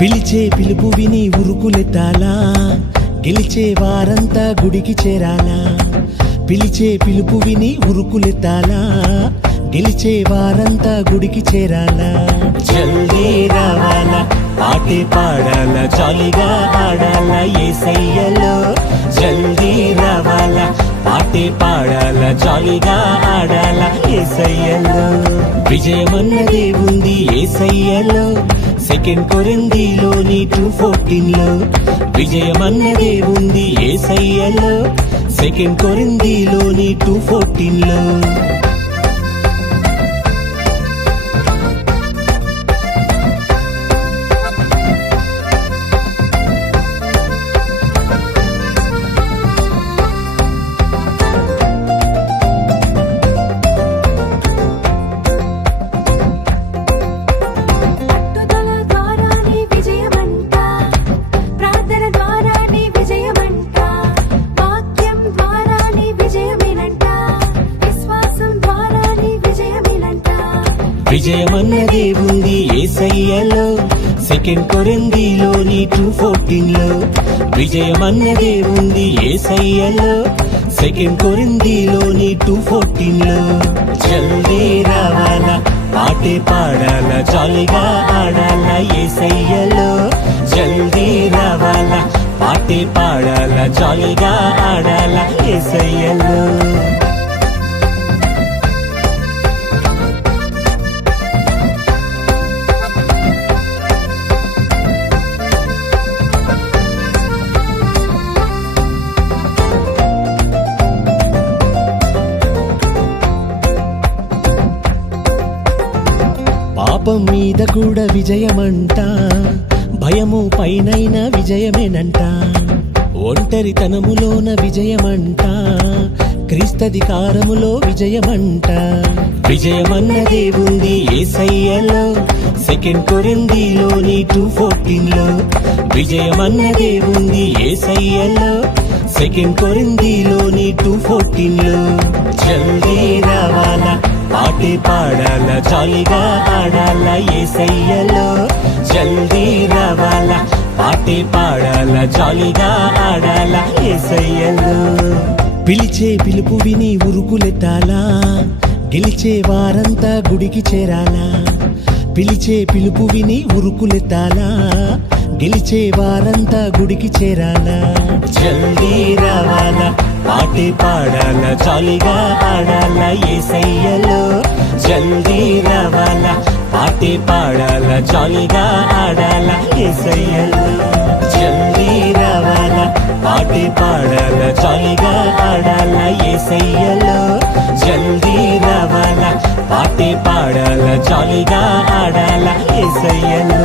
పిలిచే పిలుపు విని ఉరుకులెత్తాలా, గెలిచే వారంతా గుడికి చేరాలా. పిలిచే పిలుపు విని ఉరుకులెత్తాలా, గెలిచే వారంతా గుడికి చేరాలా. జల్దీ రావాలా, పాటే పాడాలా, జాలీగా ఆడాలా యేసయ్యలో. జల్దీ రావాలా, పాటే పాడాలా, జాలీగా ఆడాలా యేసయ్యలో. విజయమన్నదే ఉంది యేసయ్యలో. 2 కొరింథీలోని 2:14 విజయమన్నదే ఉంది యేసయ్యలో. 2 కొరింథీలోని 2:14. విజయమన్నదే ఉంది యేసయ్యలో. 2 కొరింథీలోని 2:14 విజయమన్నదే ఉంది యేసయ్యలో. 2 కొరింథీలోని 2:14. జల్దీ రావాలా, పాటే పాడాలా, జాలీగా ఆడాలా యేసయ్యలో. జల్దీ రావాలా, పాటే పాడాలా, జాలీగా ఆడాలా యేసయ్యలో. పాపం మీద కూడా విజయమంట, భయము పైనైన విజయమేనంట. ఒంటరితనములోన విజయమంట, క్రీస్తధికారములో విజయమంట. విజయమన్నదే ఉంది యేసయ్యలో. 2 కొరింథీలోని 2:14 విజయమన్నదే ఉంది యేసయ్యలో. 2 కొరింథీలోని 2:14. జల్దీ రావాలా, పాటే పాడాలా, జాలీగా ఆడాలా యేసయ్యలో. జల్దీ రావాలా, పాటే పాడాలా, జాలీగా ఆడాలా యేసయ్యలో. పిలిచే పిలుపు విని ఉరుకులెత్తాలా, గెలిచే వారంతా గుడికి చేరాలా. పిలిచే పిలుపు విని ఉరుకులెత్తాలా, గెలిచే వారంతా గుడికి చేరాలా. జల్దీ రావాలా, పాటే పాడాలా, జాలీగా ఆడాలా యేసయ్యలో. జల్దీ రావాలా, పాటే పాడాలా, జాలీగా ఆడాలా యేసయ్యలో. జల్దీ రావాలా, పాటే పాడాలా, జాలీగా ఆడాలా యేసయ్యలో. జల్దీ రావాలా, పాటే పాడాలా, జాలీగా ఆడాలా యేసయ్యలో.